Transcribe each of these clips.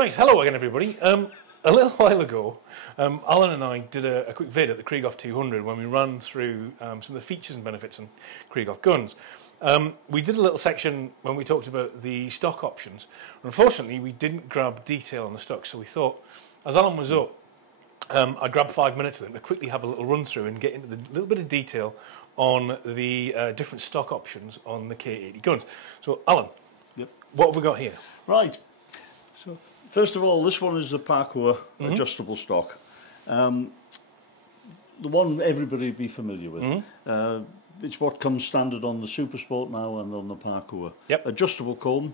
Right, hello again everybody. A little while ago, Alan and I did a quick vid at the Krieghoff 200 when we ran through some of the features and benefits on Krieghoff guns. We did a little section when we talked about the stock options. Unfortunately, we didn't grab detail on the stock, so we thought, as Alan was up, I grabbed 5 minutes of them to quickly have a little run through and get into the little bit of detail on the different stock options on the K80 guns. So, Alan, what have we got here? Right. So, first of all, this one is the Parkour adjustable stock. The one everybody would be familiar with. It's what comes standard on the Super Sport now and on the Parkour. Yep. Adjustable comb,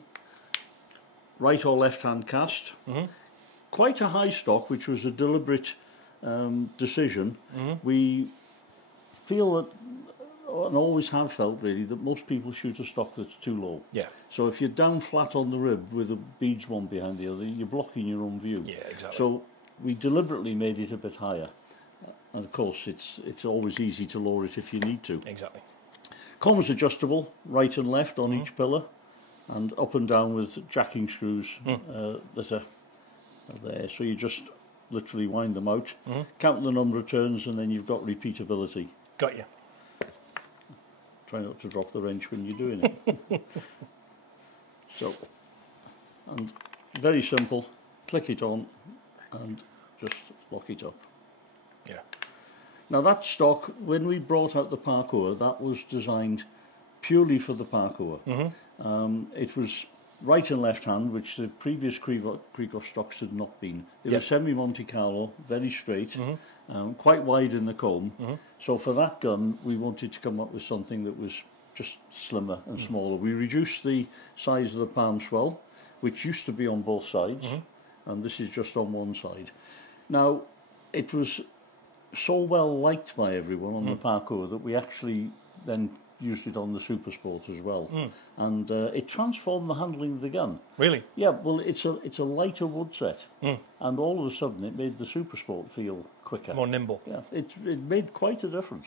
right or left hand cast. Quite a high stock, which was a deliberate decision. We feel that, and always have felt really, that most people shoot a stock that's too low. Yeah. So if you're down flat on the rib with the beads one behind the other, you're blocking your own view. Yeah, exactly. So we deliberately made it a bit higher. And of course, it's always easy to lower it if you need to. Exactly. Comb is adjustable, right and left on each pillar, and up and down with jacking screws that are there. So you just literally wind them out, count the number of turns, and then you've got repeatability. Got you. Try not to drop the wrench when you're doing it. So, and very simple, click it on and just lock it up. Yeah. Now that stock, when we brought out the Parkour, that was designed purely for the Parkour. It was right and left hand, which the previous Krieghoff stocks had not been. They were semi-Monte Carlo, very straight, quite wide in the comb. So for that gun, we wanted to come up with something that was just slimmer and smaller. We reduced the size of the palm swell, which used to be on both sides, and this is just on one side. Now, it was so well liked by everyone on the Parkour that we actually then used it on the Super Sport as well, and it transformed the handling of the gun. Really? Yeah. Well, it's a lighter wood set, and all of a sudden it made the Super Sport feel quicker, more nimble. Yeah, it made quite a difference.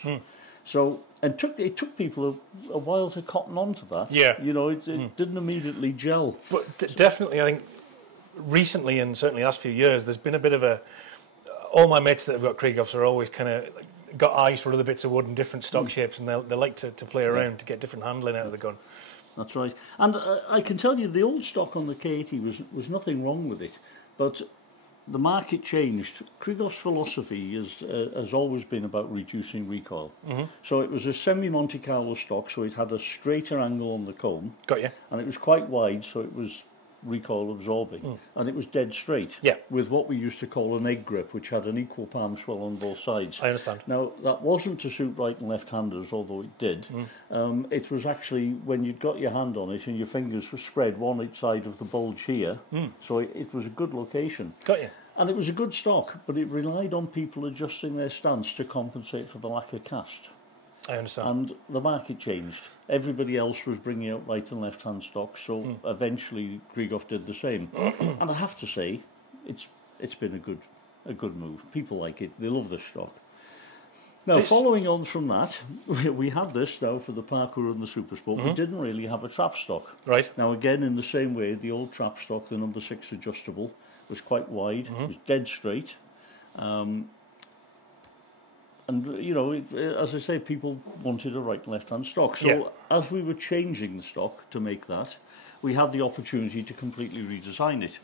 So, and it took people a while to cotton on to that. Yeah. You know, it didn't immediately gel. But definitely, I think recently and certainly the last few years, there's been a bit of a. All my mates that have got Krieghoffs are always kind of got eyes for other bits of wood and different stock shapes, and they like to play around to get different handling out of the gun. That's right. And I can tell you the old stock on the K80 was nothing wrong with it, but the market changed. Krieghoff's philosophy has always been about reducing recoil. So it was a semi-Monte Carlo stock, so it had a straighter angle on the comb. Got you. And it was quite wide, so it was recoil absorbing, and it was dead straight, with what we used to call an egg grip, which had an equal palm swell on both sides. I understand. Now that wasn't to suit right and left handers, although it did. It was actually when you'd got your hand on it and your fingers were spread one each side of the bulge here, so it was a good location. Got you. And it was a good stock, but it relied on people adjusting their stance to compensate for the lack of cast. I understand. And the market changed. Everybody else was bringing out right and left hand stock, so eventually Krieghoff did the same. And I have to say, it's been a good move. People like it. They love this stock. Now, following on from that, we had this now for the Parkour and the Super Sport. We didn't really have a trap stock. Right. Now, again, in the same way, the old trap stock, the number 6 adjustable, was quite wide. It was dead straight. And, you know, as I say, people wanted a right and left-hand stock. So as we were changing the stock to make that, we had the opportunity to completely redesign it.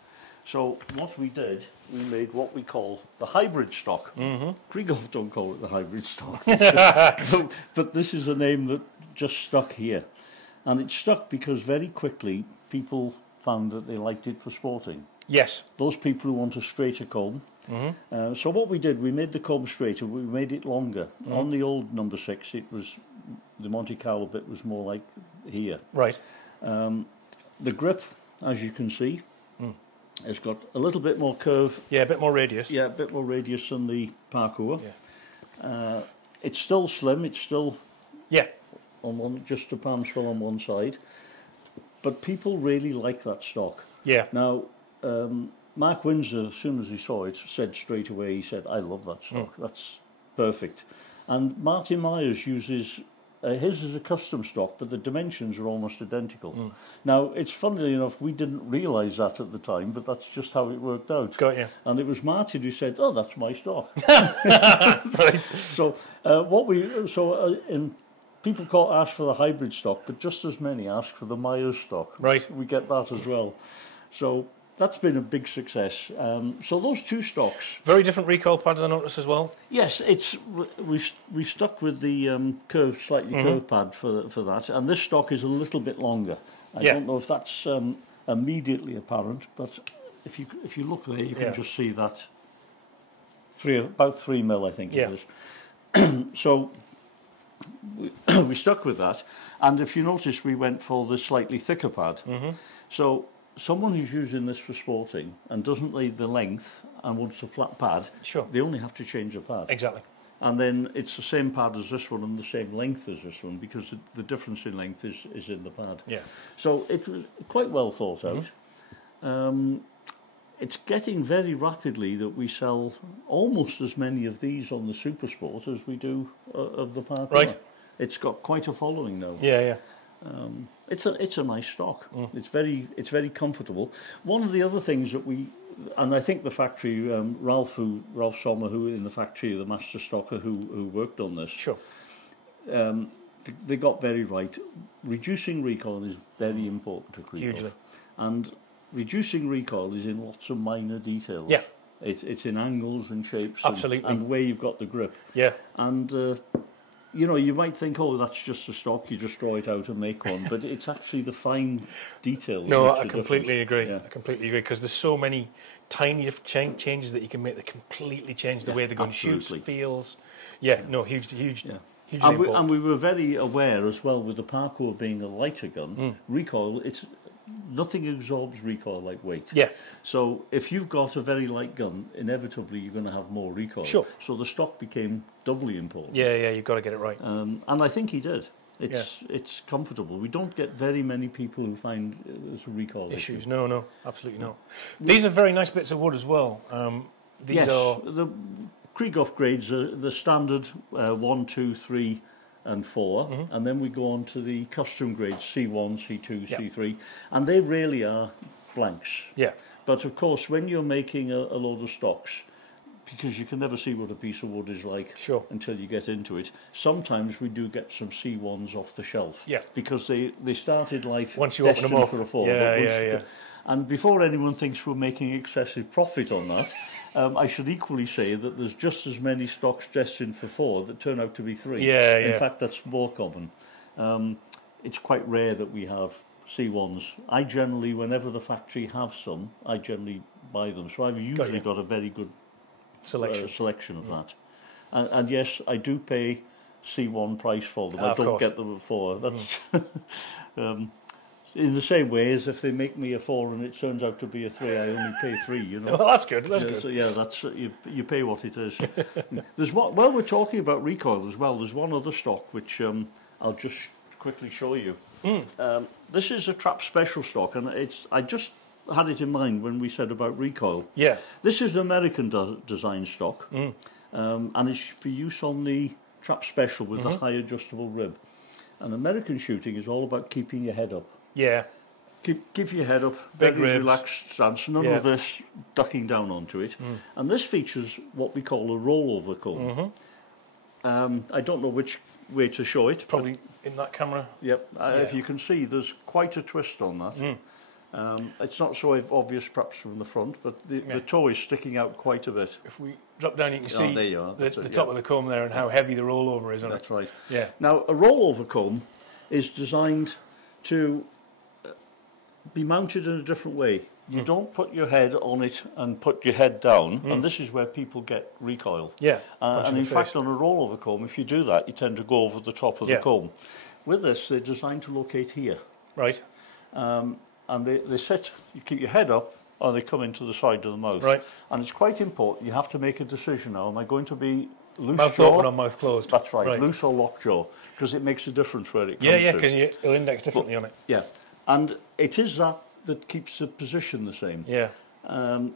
So what we did, we made what we call the hybrid stock. Krieghoff don't call it the hybrid stock. But this is a name that just stuck here. And it stuck because very quickly people found that they liked it for sporting. Yes. Those people who want a straighter comb. So what we did, we made the comb straighter, we made it longer. On the old number 6, it was the Monte Carlo bit was more like here. Right. The grip, as you can see, has got a little bit more curve. Yeah, a bit more radius. Yeah, a bit more radius than the Parkour. Yeah. It's still slim. It's still on one, just a palm swell on one side. But people really like that stock. Yeah. Now. Mark Windsor, as soon as he saw it, said straight away, he said, I love that stock, that's perfect. And Martin Myers uses his is a custom stock, but the dimensions are almost identical. Now, it's funnily enough, we didn't realise that at the time, but that's just how it worked out. Got you. And it was Martin who said, "Oh, that's my stock." Right. So people ask for the hybrid stock, but just as many ask for the Myers stock. Right. We get that as well. So that's been a big success. So those two stocks. Very different recoil pads, I noticed as well. Yes, we stuck with the slightly curved pad for that, and this stock is a little bit longer. I don't know if that's immediately apparent, but if you look there, you can just see that about 3 mil, I think it is. So we stuck with that, and if you notice, we went for the slightly thicker pad. So someone who's using this for sporting and doesn't need the length and wants a flat pad, they only have to change the pad. Exactly. And then it's the same pad as this one and the same length as this one, because the difference in length is in the pad. Yeah. So it was quite well thought out. It's getting very rapidly that we sell almost as many of these on the Super Sport as we do of the Park. Right. It's got quite a following now. Yeah. It's a nice stock. It's very comfortable. One of the other things that and I think the factory, Ralph Sommer, who in the factory, the master stocker who worked on this, they got very right. Reducing recoil is very important to Krieghoff. Hugely. And reducing recoil is in lots of minor details. Yeah. It's in angles and shapes. Absolutely. And where you've got the grip. Yeah. And you might think, oh, that's just a stock, you just draw it out and make one, but it's actually the fine detail. No, I completely agree. Yeah. I completely agree, because there's so many tiny different changes that you can make that completely change the way the gun shoots, feels. Huge. And we were very aware as well, with the Parkour being a lighter gun, recoil, nothing absorbs recoil like weight. Yeah. So if you've got a very light gun, inevitably you're going to have more recoil. Sure. So the stock became doubly important. Yeah, you've got to get it right. And I think he did. It's comfortable. We don't get very many people who find there's a recoil issues. issue. No, absolutely not. These are very nice bits of wood as well. These are the Krieghoff grades are the standard 1, 2, 3 and 4, and then we go on to the custom grades C1, C2, C3, and they really are blanks. Yeah. But of course, when you're making a load of stocks, because you can never see what a piece of wood is like until you get into it, sometimes we do get some C1s off the shelf. Yeah. Because they started life once you open them up for a 4. Yeah. And before anyone thinks we're making excessive profit on that, I should equally say that there's just as many stocks destined for 4 that turn out to be 3. In fact, that's more common. It's quite rare that we have C1s. I generally, whenever the factory have some, I generally buy them. So I've usually got a very good selection of that. And yes, I do pay C1 price for them. I don't get them at 4. That's in the same way as if they make me a 4 and it turns out to be a 3, I only pay 3. Well, that's good. That's good. So that's you pay what it is. While we're talking about recoil as well, there's one other stock which I'll just quickly show you. This is a Trap Special stock, and I just had it in mind when we said about recoil. Yeah. This is an American design stock, and it's for use on the Trap Special with the high adjustable rib. And American shooting is all about keeping your head up. Yeah. Keep your head up, big very ribs. relaxed stance, none of this ducking down onto it. And this features what we call a rollover comb. I don't know which way to show it. Probably in that camera. Yep. If you can see, there's quite a twist on that. It's not so obvious perhaps from the front, but the toe is sticking out quite a bit. If we drop down, you can see there you are. the top of the comb there and how heavy the rollover is on it. That's right. Yeah. Now, a rollover comb is designed to be mounted in a different way. You don't put your head on it and put your head down, and this is where people get recoil. Yeah. And in fact, on a rollover comb, if you do that, you tend to go over the top of the comb. With this, they're designed to locate here. Right. And they sit, you keep your head up, or they come into the side of the mouth. Right. And it's quite important, you have to make a decision now. Am I going to be loose mouth jaw? Open or mouth closed? That's right, loose or locked jaw, because it makes a difference where it comes to. Yeah, because you'll index differently on it. Yeah, and it is that keeps the position the same. Yeah.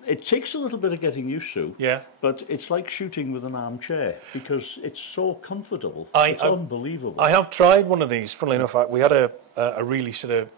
It takes a little bit of getting used to. Yeah. But it's like shooting with an armchair because it's so comfortable. It's unbelievable. I have tried one of these. Funnily enough, we had a really sort of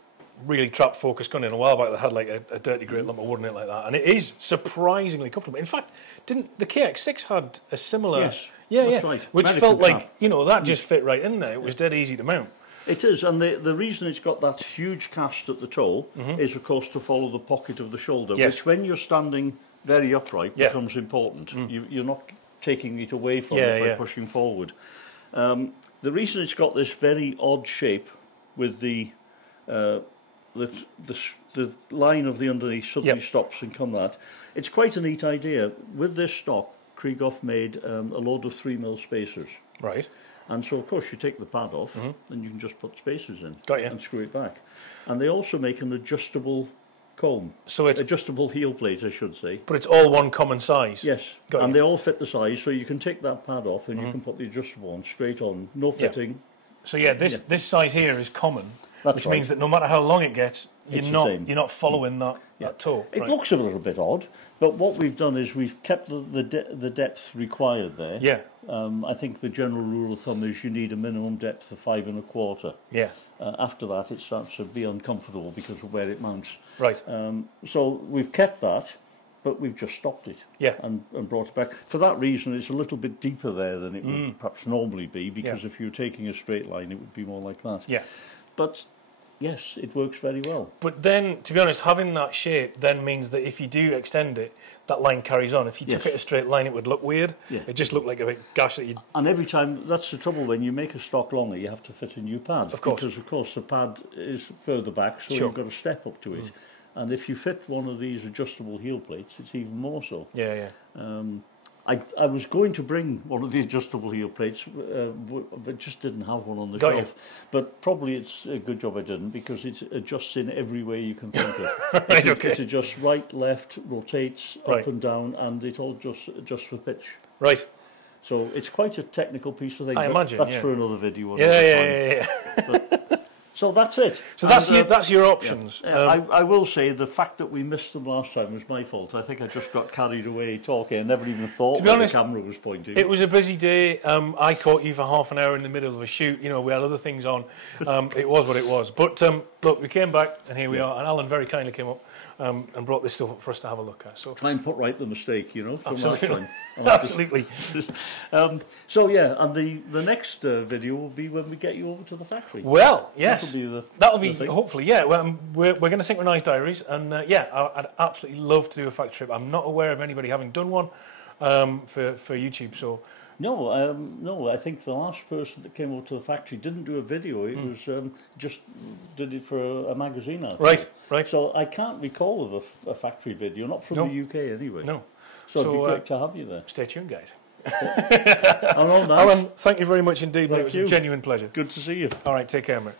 really trap focused gun in a while back that had like a dirty great lump of wood in it like that, and it is surprisingly comfortable. In fact, didn't the KX6 had a similar? Yes, yeah, right. Which Medical felt trap. like that just fit right in there. It was dead easy to mount. It is, and the reason it's got that huge cast at the toe is, of course, to follow the pocket of the shoulder, which when you're standing very upright becomes important. You're not taking it away from it by pushing forward. The reason it's got this very odd shape with the line of the underneath suddenly stops and come that, it's quite a neat idea. With this stock, Krieghoff made a load of 3mm spacers. Right. And so, of course, you take the pad off and you can just put spacers in and screw it back. And they also make an adjustable comb. So it's adjustable heel plate, I should say. But it's all one common size? Yes. And they all fit the size, so you can take that pad off and you can put the adjustable on straight on, no fitting. So, this size here is common. Which means that no matter how long it gets, you're not following that toe. It looks a little bit odd, but what we've done is we've kept the depth required there. Yeah. I think the general rule of thumb is you need a minimum depth of 5 1/4. Yeah. After that, it starts to be uncomfortable because of where it mounts. Right. So we've kept that, but we've just stopped it. Yeah. And brought it back. For that reason, it's a little bit deeper there than it would perhaps normally be, because if you were taking a straight line, it would be more like that. Yeah. But yes, it works very well. But then, to be honest, having that shape then means that if you do extend it, that line carries on. If you took it a straight line, it would look weird. Yeah. It just looked like a big gash that you. And every time, that's the trouble. When you make a stock longer, you have to fit a new pad. Of course. Because of course the pad is further back, so you've got to step up to it. And if you fit one of these adjustable heel plates, it's even more so. Yeah, yeah. I was going to bring one of the adjustable heel plates, but just didn't have one on the shelf. But probably it's a good job I didn't, because it adjusts in every way you can think of. It adjusts right, left, rotates up and down, and it all adjusts for pitch. Right. So it's quite a technical piece of thing. I imagine. That's for another video. Yeah. So that's it. So that's your options. Yeah. I will say the fact that we missed them last time was my fault. I think I just got carried away talking. I never even thought where the camera was pointing. It was a busy day. I caught you for half an hour in the middle of a shoot. We had other things on. It was what it was. But look, we came back and here we are. And Alan very kindly came up and brought this stuff up for us to have a look at. So try and put right the mistake, from absolutely. last time. Absolutely. So yeah, and the next video will be when we get you over to the factory. Well, yes, that'll be thing. Hopefully, yeah. Well, we're going to synchronise diaries, and I'd absolutely love to do a factory trip. I'm not aware of anybody having done one for YouTube. So no, I think the last person that came over to the factory didn't do a video. It was just did it for a magazine article. Right. So I can't recall of a factory video, not from the UK anyway. No. So it'd be great to have you there. Stay tuned, guys. Alan, thank you very much indeed. It was a genuine pleasure. Good to see you. All right, take care, mate.